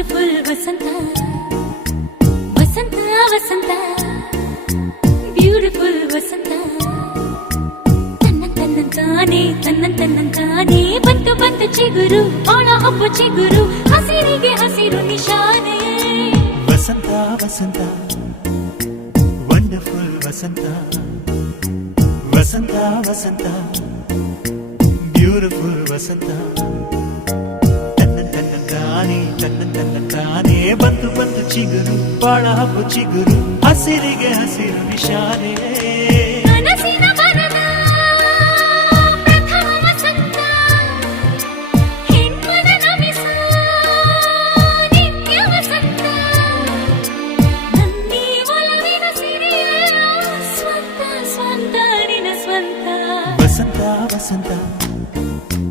beautiful ವಸಂತ ವಸಂತ ವಸಂತ beautiful ವಸಂತ ತನ್ನಂತಾನೆ ಬಂತು ಬಂತು ಚಿಗುರು ಬಾಳ ಹಬ್ಬ ಚಿಗುರು ಹಸಿರಿಗೆ ಹಸಿರು ನಿಶಾನೆ ವಸಂತ ವಸಂತ ವಂಡರ್ಫುಲ್ ವಸಂತ ವಸಂತ ವಸಂತ ಬ್ಯೂಟಿಫುಲ್ ವಸಂತ ತನ್ನಂತಾನೆ ಬಂತು ಬಂತು ಚಿಗುರು ಬಾಳ ಹಬ್ಬ ಚಿಗುರು ಹಸಿರಿಗೆ ಹಸಿರು ನಿಶಾನೆ